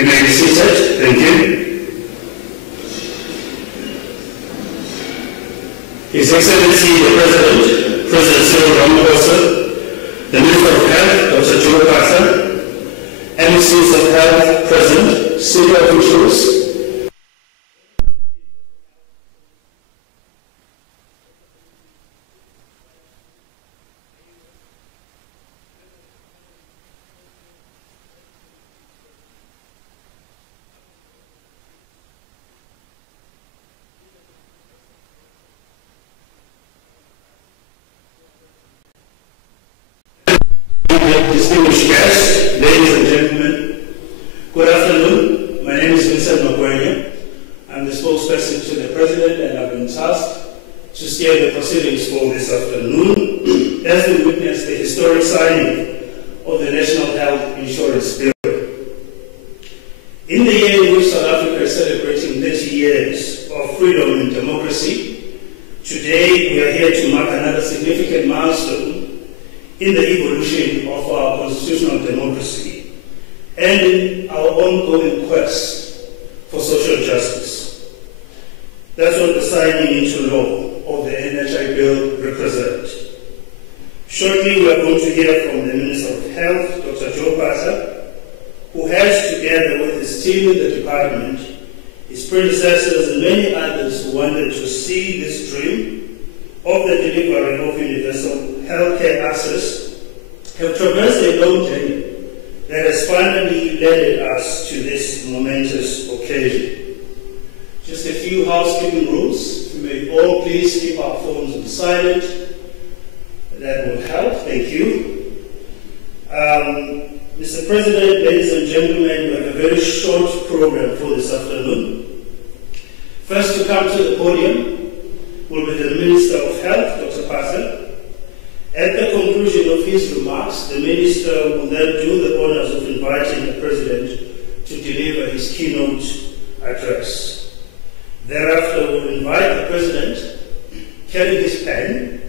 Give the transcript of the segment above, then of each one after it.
You may be seated. Thank you. His Excellency the President, President Cyril Ramaphosa, the Minister of Health, Dr. Joe Pasa, MCs of Health present, senior officials, distinguished guests, ladies and gentlemen, good afternoon. My name is Vincent Magwenya. I'm the spokesperson to the President, and I've been tasked to steer the proceedings for this afternoon as we witness the historic signing of the National Health Insurance Bill. In the year in which South Africa is celebrating 30 years of freedom and democracy, today we are here to mark another significant milestone in the evolution of our constitutional democracy and in our ongoing quest for social justice. That's what the signing into law of the NHI bill represents. Shortly, we are going to hear from the Minister of Health, Dr. Joe Pasa, who has, together with his team in the department, his predecessors and many others who wanted to see this dream of the delivery of universal healthcare access, have traversed a long journey that has finally led us to this momentous occasion. Just a few housekeeping rules. We may all please keep our phones on silent. That will help. Thank you. Mr. President, ladies and gentlemen, we have a very short program for this afternoon. First to come to the podium will be the Minister of Health, Dr. Pasa. At the conclusion of his remarks, the Minister will then do the honors of inviting the President to deliver his keynote address. Thereafter, we'll invite the President, carrying his pen,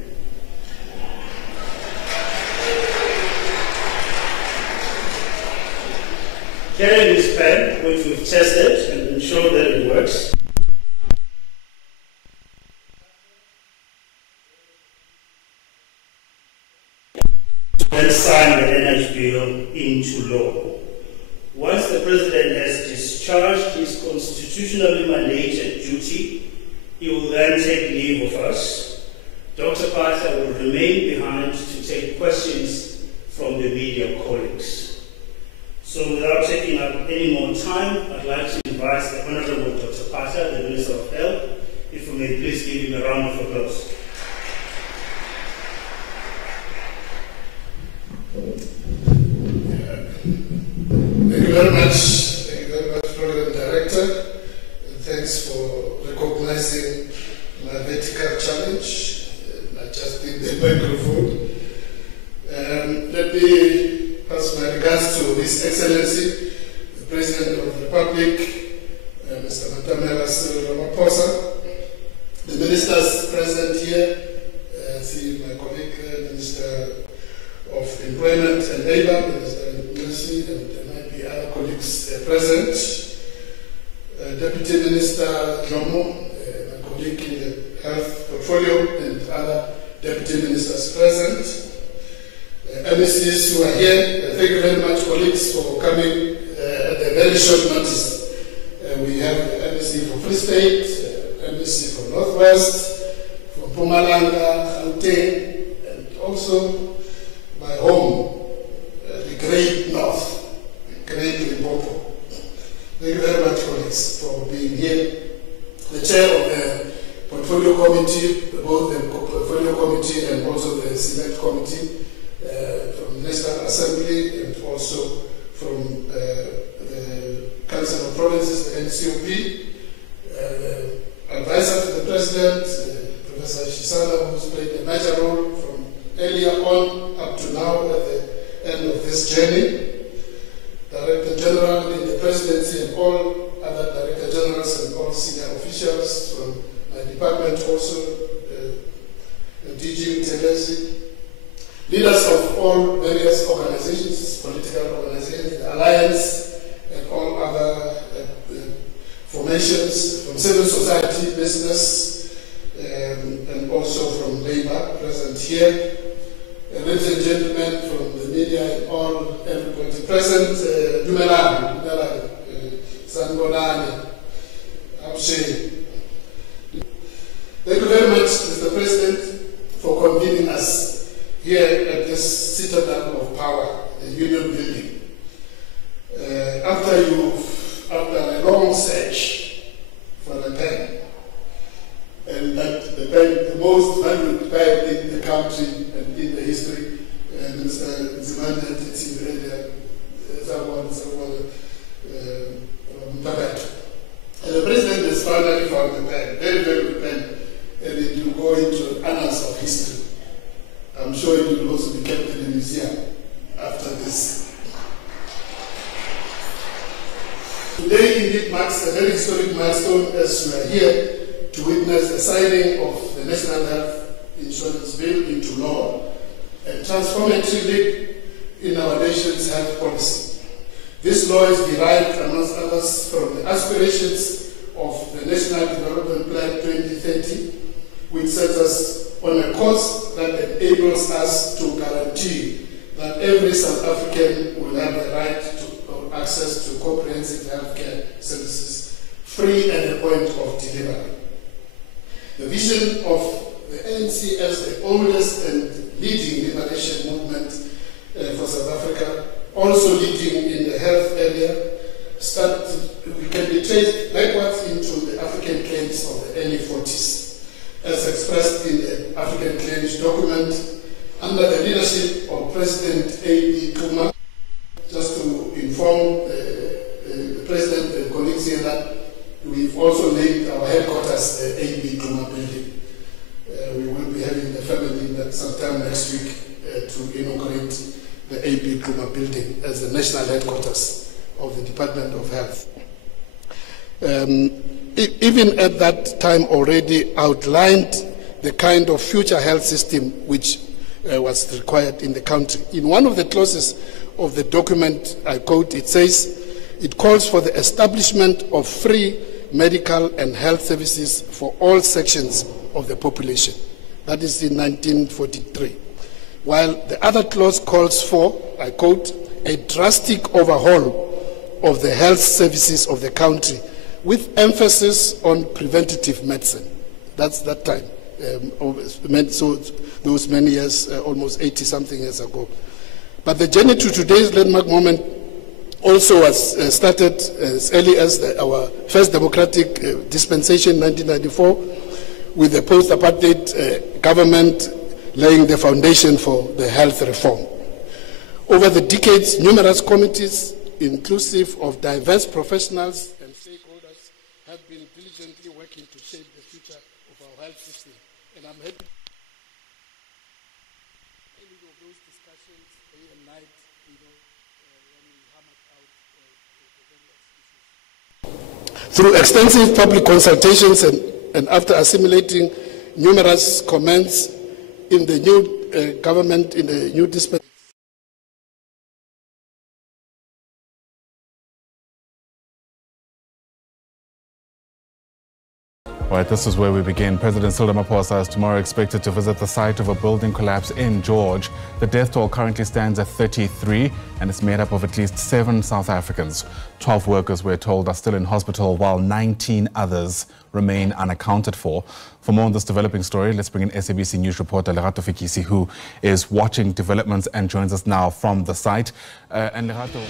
which we've tested and ensured that it works. And sign the NH bill into law. Once the President has discharged his constitutionally mandated duty, he will then take leave of us. Dr. Pasa will remain behind to take questions from the media colleagues. So without taking up any more time, I'd like to invite the Honorable Dr. Pasa, the Minister of Health, if we may please give him a round of applause. Thank you very much. Thank you very much, Program Director. And thanks for recognizing my vertical challenge. I just need the microphone. Let me pass my regards to His Excellency, the President of the Republic, Mr. Matamela Cyril Ramaphosa, the ministers present here, see my colleague, Minister of Employment and Labour, Minister Mercy, and there might be other colleagues present. Deputy Minister Jomo, my colleague in the Health Portfolio, and other Deputy Ministers present. MECs who are here, thank you very much, colleagues, for coming at a very short notice. We have MEC for Free State, MEC for Northwest, for Mpumalanga, Gauteng, and also my home, the Great North, the Great Limpopo. Thank you very much, colleagues, for being here. The chair of the Portfolio Committee, both the Portfolio Committee and also the Select Committee, from the National Assembly and also from the Council of Provinces, the NCOP, advisor to the President, Professor Shisala, who's played a major role from earlier on up to now at the end of this journey, Director General in the Presidency and all other Director Generals and all senior officials from my department also, DG Utelezi, leaders of all various organizations, political organizations, the Alliance, and all other nations, from civil society, business, and also from labor present here. Ladies and gentlemen from the media and everybody present, Dumelang, Sangonani, Abshe. Thank you very much, Mr. President, for convening us here at this citadel of power, the Union Building. After a long search for a pen, and that the pen, the most valued pen in the country and in the history, Mr. Zimane and the President has finally found the pen, very, very good pen, and it will go into annals of history. I'm sure it will also be kept in the museum after this. Today indeed marks a very historic milestone as we are here to witness the signing of the National Health Insurance Bill into law, a transformative leap in our nation's health policy. This law is derived, amongst others, from the aspirations of the National Development Plan 2030, which sets us on a course that enables us to guarantee that every South African will have the right to access to comprehensive healthcare services, free at the point of delivery. The vision of the ANC as the oldest and leading liberation movement for South Africa, also leading in the health area, we can be traced backwards into the African claims of the early 40s, as expressed in the African claims document under the leadership of President A.B. Kuma. Just to inform the President and colleagues here that we've also named our headquarters the A.B. Kuma building. We will be having the family sometime next week to inaugurate the A.B. Kuma building as the national headquarters of the Department of Health. Even at that time already outlined the kind of future health system which was required in the country. In one of the clauses of the document, I quote, it says, it calls for the establishment of free medical and health services for all sections of the population. That is in 1943. While the other clause calls for, I quote, a drastic overhaul of the health services of the country with emphasis on preventative medicine. That's that time. So those many years, almost 80-something years ago. But the journey to today's landmark moment also was started as early as our first democratic dispensation in 1994 with the post-apartheid government laying the foundation for the health reform. Over the decades, numerous committees, inclusive of diverse professionals and stakeholders, have been diligently working to shape the future of our health system. And I'm happy of those discussions day and night, when we hammered out the various issues. Through extensive public consultations and after assimilating numerous comments in the new government, in the new dispensation, All right, this is where we begin. President Cyril Ramaphosa is tomorrow expected to visit the site of a building collapse in George. The death toll currently stands at 33 and it's made up of at least 7 South Africans. 12 workers, we're told, are still in hospital while 19 others remain unaccounted for. For more on this developing story, let's bring in SABC News reporter Lerato Fikisi, who is watching developments and joins us now from the site. And Lerato...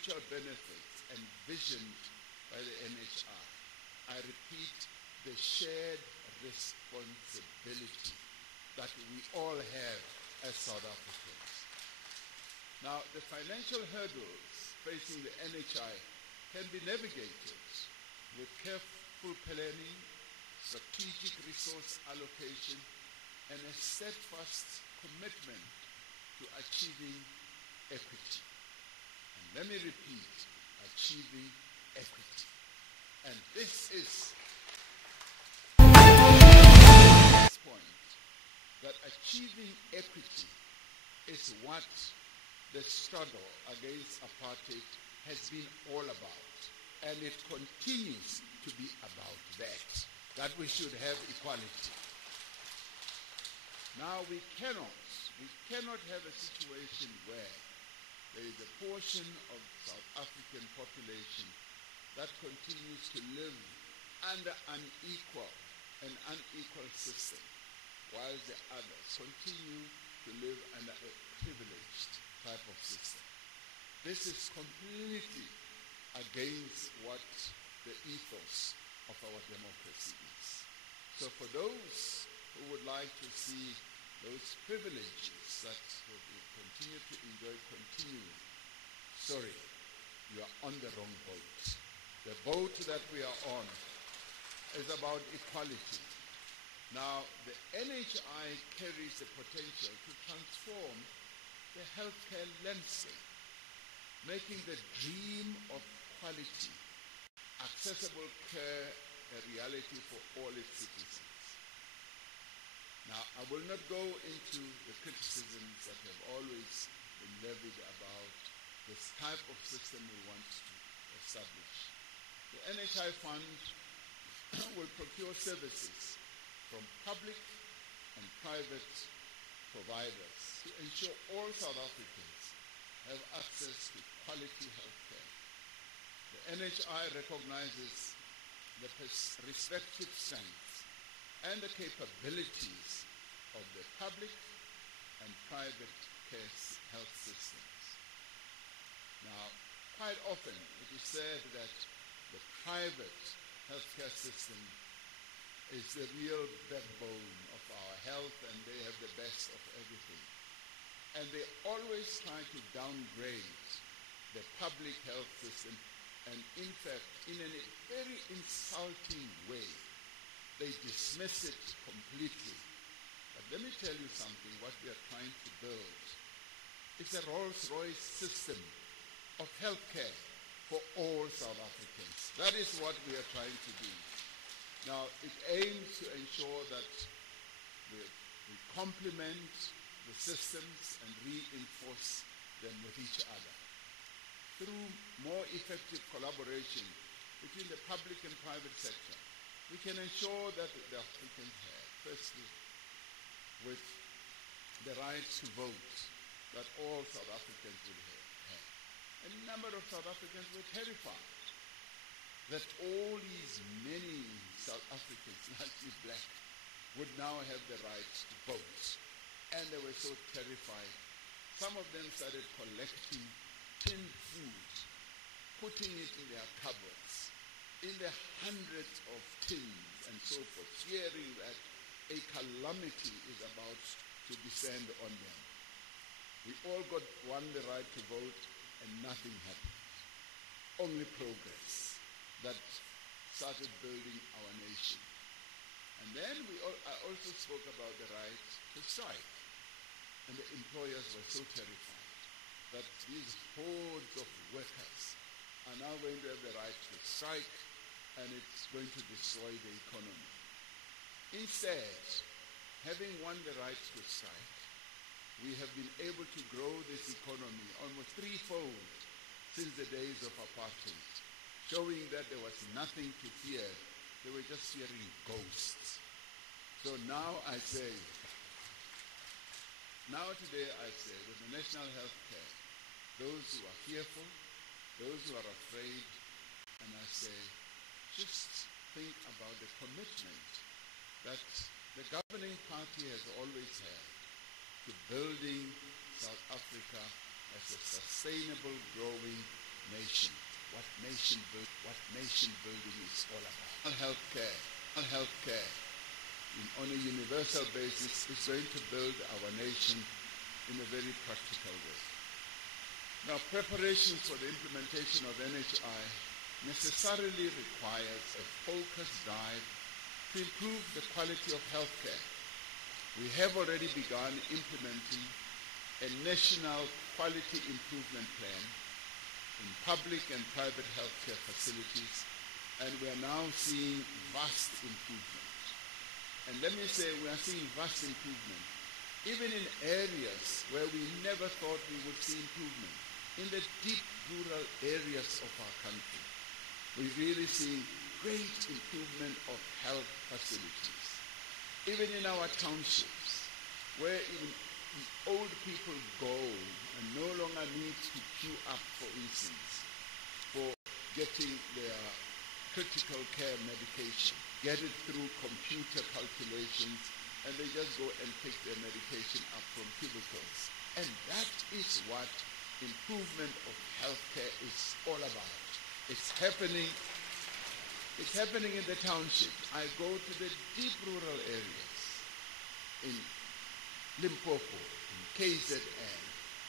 mutual benefits envisioned by the NHI, I repeat, the shared responsibility that we all have as South Africans. Now, the financial hurdles facing the NHI can be navigated with careful planning, strategic resource allocation, and a steadfast commitment to achieving equity. And let me repeat, achieving equity. And this is this point, that achieving equity is what the struggle against apartheid has been all about. And it continues to be about that we should have equality. Now we cannot have a situation where there is a portion of South African population that continues to live under an unequal system, while the others continue to live under a privileged type of system. This is completely against what the ethos of our democracy is. So for those who would like to see those privileges that we continue to enjoy continuing, sorry, you are on the wrong boat. The boat that we are on is about equality. Now, the NHI carries the potential to transform the healthcare landscape, making the dream of quality, accessible care a reality for all its citizens. Now, I will not go into the criticisms that have always been levied about this type of system we want to establish. The NHI Fund will procure services from public and private providers to ensure all South Africans have access to quality health care. The NHI recognizes the respective strengths and the capabilities of the public and private care health systems. Now, quite often it is said that the private healthcare system is the real backbone of our health, and they have the best of everything. And they always try to downgrade the public health system, and in fact, in a very insulting way, they dismiss it completely. But let me tell you something, what we are trying to build is a Rolls-Royce system of healthcare for all South Africans. That is what we are trying to do. Now, it aims to ensure that we complement the systems and reinforce them with each other. Through more effective collaboration between the public and private sector, we can ensure that the Africans have, firstly, with the right to vote, that all South Africans will have. A number of South Africans were terrified that all these many South Africans, largely black, would now have the right to vote. And they were so terrified. Some of them started collecting tinned food, putting it in their cupboards, in the hundreds of tins and so forth, fearing that a calamity is about to descend on them. We all won the right to vote, and nothing happened. Only progress that started building our nation. And then I also spoke about the right to strike. And the employers were so terrified that these hordes of workers are now going to have the right to strike, and it's going to destroy the economy. Instead, having won the right to strike, we have been able to grow this economy almost threefold since the days of apartheid, showing that there was nothing to fear. They were just fearing ghosts. So now today I say, with the national health care, those who are fearful, those who are afraid, and I say, just think about the commitment that the governing party has always had to building South Africa as a sustainable, growing nation, what nation building is all about. Healthcare on a universal basis is going to build our nation in a very practical way. Now, preparations for the implementation of NHI necessarily requires a focused drive to improve the quality of healthcare. We have already begun implementing a national quality improvement plan in public and private healthcare facilities, and we are now seeing vast improvement. And let me say, we are seeing vast improvement even in areas where we never thought we would see improvement. In the deep rural areas of our country, we're really seeing great improvement of health facilities. Even in our townships, where even old people go and no longer need to queue up, for instance, for getting their critical care medication, get it through computer calculations, and they just go and pick their medication up from cubicles. And that is what improvement of healthcare is all about. It's happening in the township. I go to the deep rural areas in Limpopo, in KZN,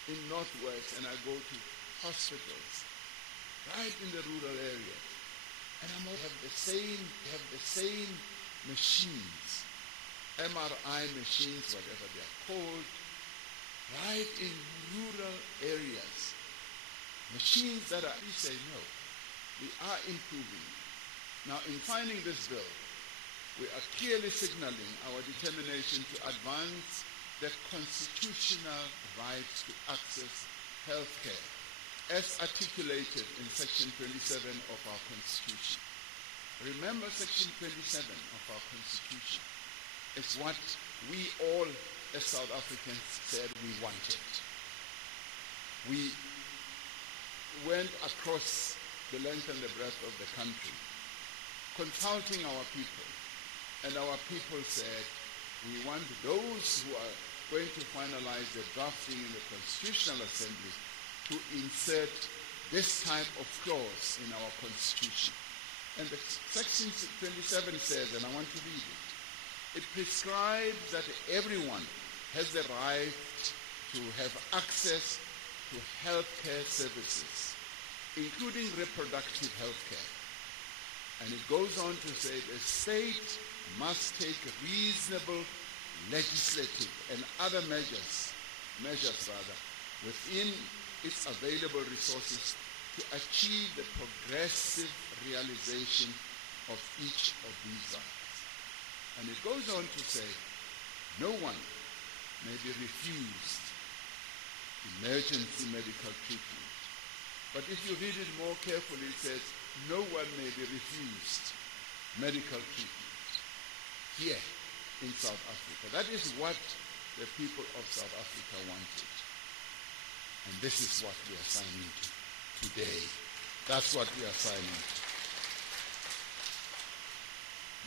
in Northwest, and I go to hospitals right in the rural areas. And I have the same machines, MRI machines, whatever they are called, right in rural areas. Machines that are, we say no, we are improving. Now, in signing this bill, we are clearly signaling our determination to advance the constitutional right to access health care, as articulated in Section 27 of our Constitution. Remember, Section 27 of our Constitution is what we all as South Africans said we wanted. We went across the length and the breadth of the country, consulting our people, and our people said, we want those who are going to finalize the drafting in the Constitutional Assembly to insert this type of clause in our Constitution. And the Section 27 says, and I want to read it, it prescribes that everyone has the right to have access to healthcare services, including reproductive healthcare. And it goes on to say the state must take reasonable legislative and other measures within its available resources to achieve the progressive realization of each of these rights. And it goes on to say, no one may be refused emergency medical treatment. But if you read it more carefully, it says, no one may be refused medical treatment here in South Africa. That is what the people of South Africa wanted. And this is what we are signing to today. That's what we are signing to.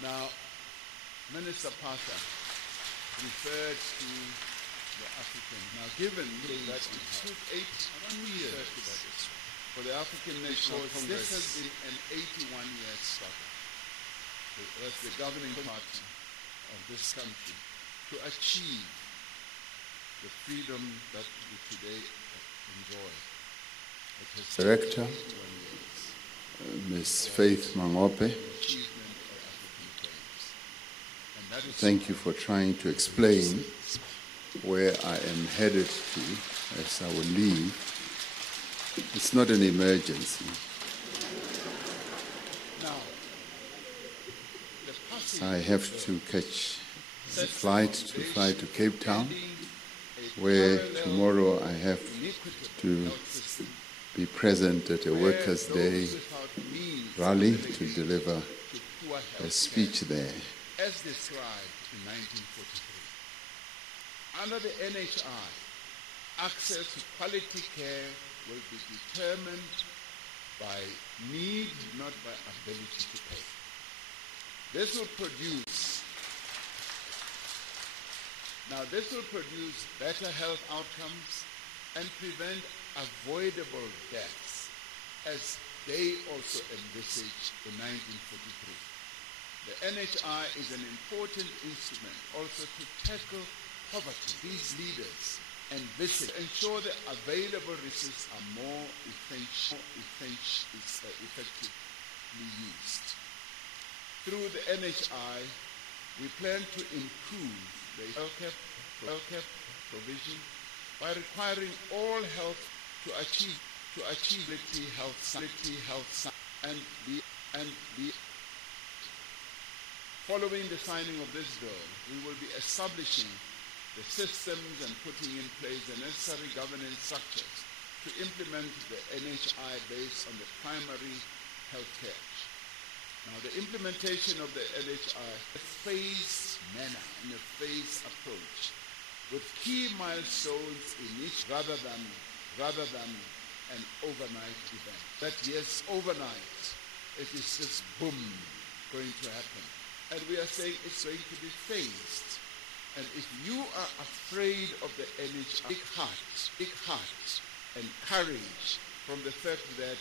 Now, Minister Pasa referred to the African. Now, given that it took 2 years for the African National Congress, this has been an 81-year struggle. That's the governing party of this country to achieve the freedom that we today enjoy. Director, Ms. Faith Mangope, thank you for trying to explain where I am headed to as I will leave. It's not an emergency. I have to catch a flight to fly to Cape Town, where tomorrow I have to be present at a Workers' Day rally to deliver a speech there. As described in 1943. Under the NHI, access to quality care will be determined by need, not by ability to pay. This will produce better health outcomes and prevent avoidable deaths as they also envisaged in 1943. The NHI is an important instrument also to tackle poverty. These leaders envisage to ensure that available resources are more effectively used. Through the NHI, we plan to improve the healthcare provision by requiring all health to achieve quality health and be. Following the signing of this bill, we will be establishing the systems and putting in place the necessary governance structures to implement the NHI based on the primary health care. Now, the implementation of the NHI in a phased manner, in a phased approach, with key milestones in each rather than an overnight event. That yes, overnight, it is just boom, going to happen. And we are saying it's going to be phased. And if you are afraid of the NHI, big heart and courage from the fact that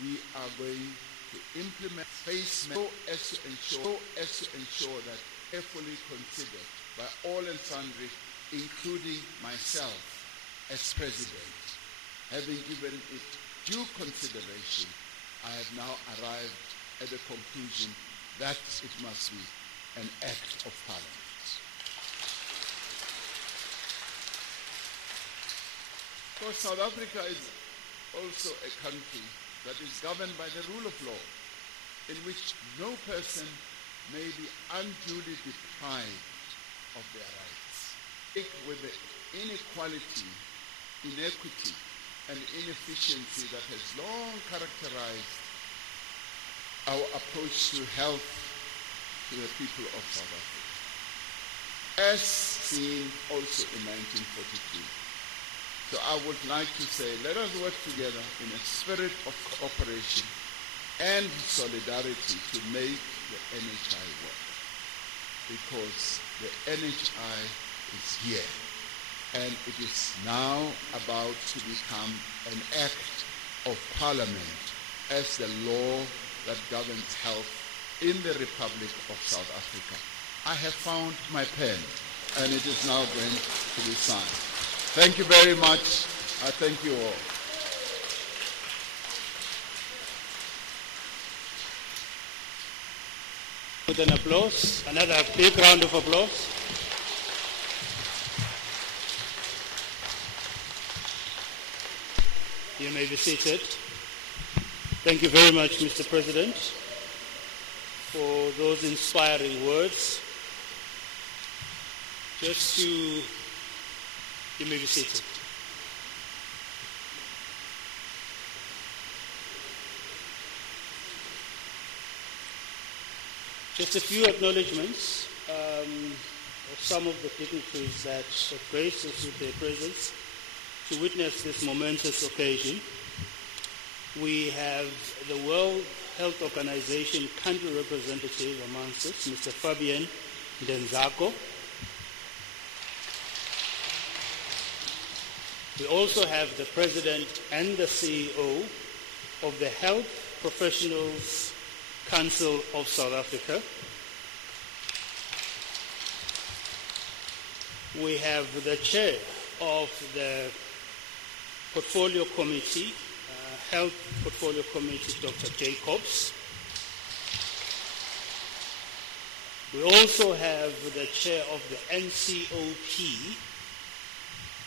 we are going to implement phase so as to ensure that carefully considered by all and sundry, including myself as president, having given it due consideration, I have now arrived at the conclusion that it must be an act of parliament. Of course, South Africa is also a country that is governed by the rule of law, in which no person may be unduly deprived of their rights. With the inequality, inequity, and inefficiency that has long characterized our approach to health to the people of South Africa, as seen also in 1943. So I would like to say, let us work together in a spirit of cooperation and solidarity to make the NHI work, because the NHI is here, and it is now about to become an act of parliament as the law that governs health in the Republic of South Africa. I have found my pen, and it is now going to be signed. Thank you very much. I thank you all. With an applause, another big round of applause. You may be seated. Thank you very much, Mr. President, for those inspiring words. You may be seated. Just a few acknowledgements of some of the dignitaries that have graced us with their presence to witness this momentous occasion. We have the World Health Organization country representative amongst us, Mr. Fabian Denzako. We also have the President and the CEO of the Health Professionals Council of South Africa. We have the Chair of the Portfolio Committee, Health Portfolio Committee, Dr. Jacobs. We also have the Chair of the NCOP,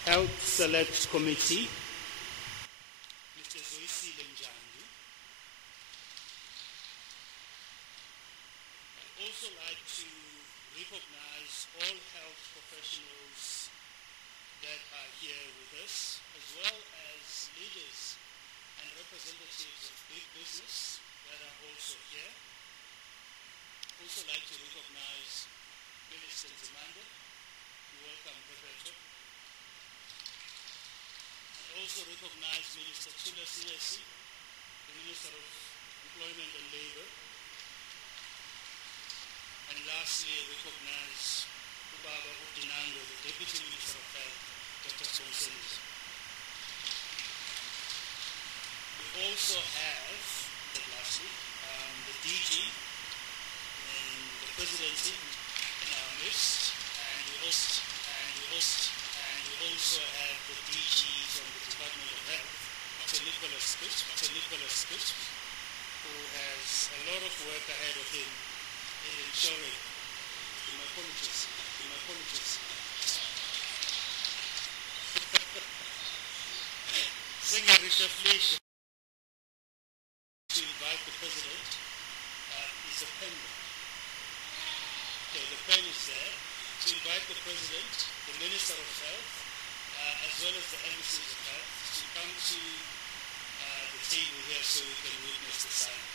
Health Select Committee, Mr. Zoisile Njandu. I'd also like to recognize all health professionals that are here with us, as well as leaders and representatives of big business that are also here. I'd also like to recognize Minister Nzimande. Welcome, Professor. Also recognize Minister Tula Sinesi, the Minister of Employment and Labor. And lastly, recognize Ubaba Udinando, the Deputy Minister of Health, Dr. Sonsenis. We also have, lastly, the DG and the presidency in our midst, and we also have the DG from the Department of Health, Dr. Nicholas Kitt, who has a lot of work ahead of him in ensuring, my apologies, Senator Fleischer, to invite the President, is a pen. Okay, the pen is there. To invite the President, the Minister of Health, as well as the embassies of health, to come to the table here so we can witness the signing.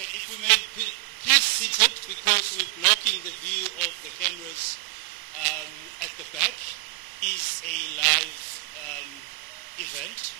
If we may please sit up, because we're blocking the view of the cameras at the back. Is a live event.